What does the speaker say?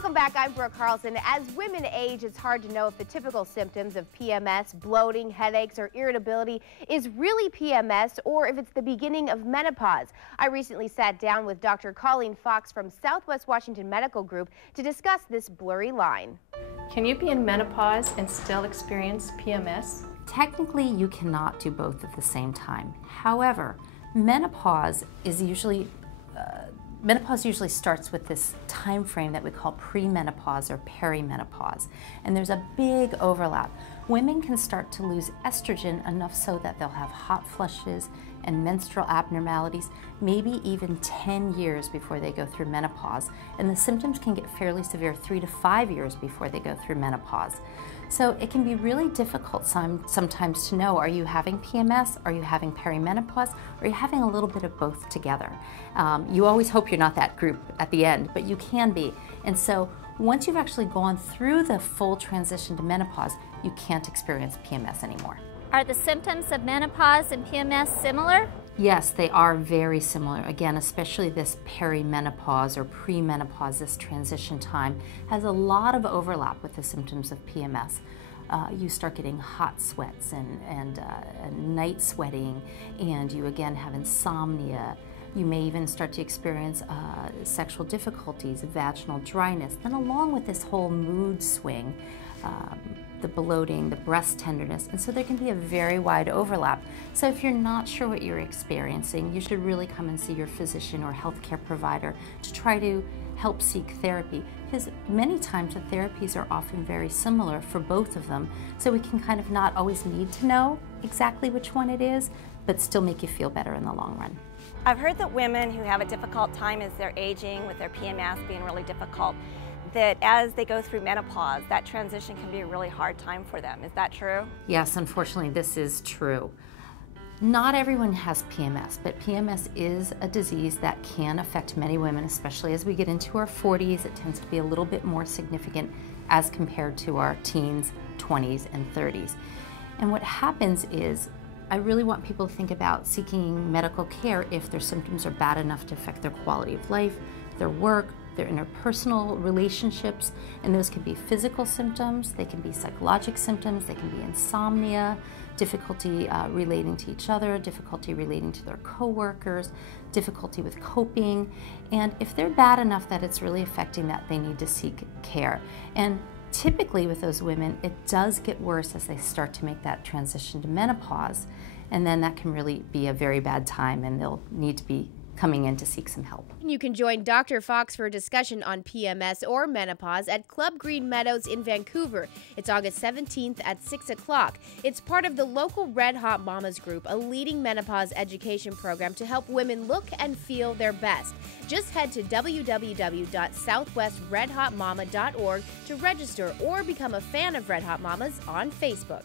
Welcome back. I'm Brooke Carlson. As women age, it's hard to know if the typical symptoms of PMS, bloating, headaches, or irritability is really PMS or if it's the beginning of menopause. I recently sat down with Dr. Colleen Fox from Southwest Washington Medical Group to discuss this blurry line. Can you be in menopause and still experience PMS? Technically, you cannot do both at the same time. However, menopause usually starts with this time frame that we call premenopause or perimenopause, and there's a big overlap. Women can start to lose estrogen enough so that they'll have hot flushes and menstrual abnormalities, maybe even 10 years before they go through menopause, and the symptoms can get fairly severe 3 to 5 years before they go through menopause. So it can be really difficult sometimes to know, are you having PMS, are you having perimenopause, or are you having a little bit of both together? You always hope you're not that group at the end, but you can be. And so once you've actually gone through the full transition to menopause, you can't experience PMS anymore. Are the symptoms of menopause and PMS similar? Yes, they are very similar. Again, especially this perimenopause or premenopause, this transition time, has a lot of overlap with the symptoms of PMS. You start getting hot sweats and night sweating, and you again have insomnia. You may even start to experience sexual difficulties, vaginal dryness, then along with this whole mood swing, the bloating, the breast tenderness, and so there can be a very wide overlap. So if you're not sure what you're experiencing, you should really come and see your physician or healthcare provider to try to help seek therapy, because many times the therapies are often very similar for both of them, so we can kind of not always need to know exactly which one it is, but still make you feel better in the long run. I've heard that women who have a difficult time as they're aging, with their PMS being really difficult, that as they go through menopause, that transition can be a really hard time for them. Is that true? Yes, unfortunately, this is true. Not everyone has PMS, but PMS is a disease that can affect many women, especially as we get into our 40s. It tends to be a little bit more significant as compared to our teens, 20s, and 30s. And what happens is, I really want people to think about seeking medical care if their symptoms are bad enough to affect their quality of life, their work, their interpersonal relationships, and those can be physical symptoms, they can be psychological symptoms, they can be insomnia, difficulty relating to each other, difficulty relating to their coworkers, difficulty with coping, and if they're bad enough that it's really affecting that, they need to seek care. And typically with those women, it does get worse as they start to make that transition to menopause, and then that can really be a very bad time and they'll need to be coming in to seek some help. You can join Dr. Fox for a discussion on PMS or menopause at Club Green Meadows in Vancouver. It's August 17th at 6 o'clock. It's part of the local Red Hot Mamas group, a leading menopause education program to help women look and feel their best. Just head to www.southwestredhotmama.org to register or become a fan of Red Hot Mamas on Facebook.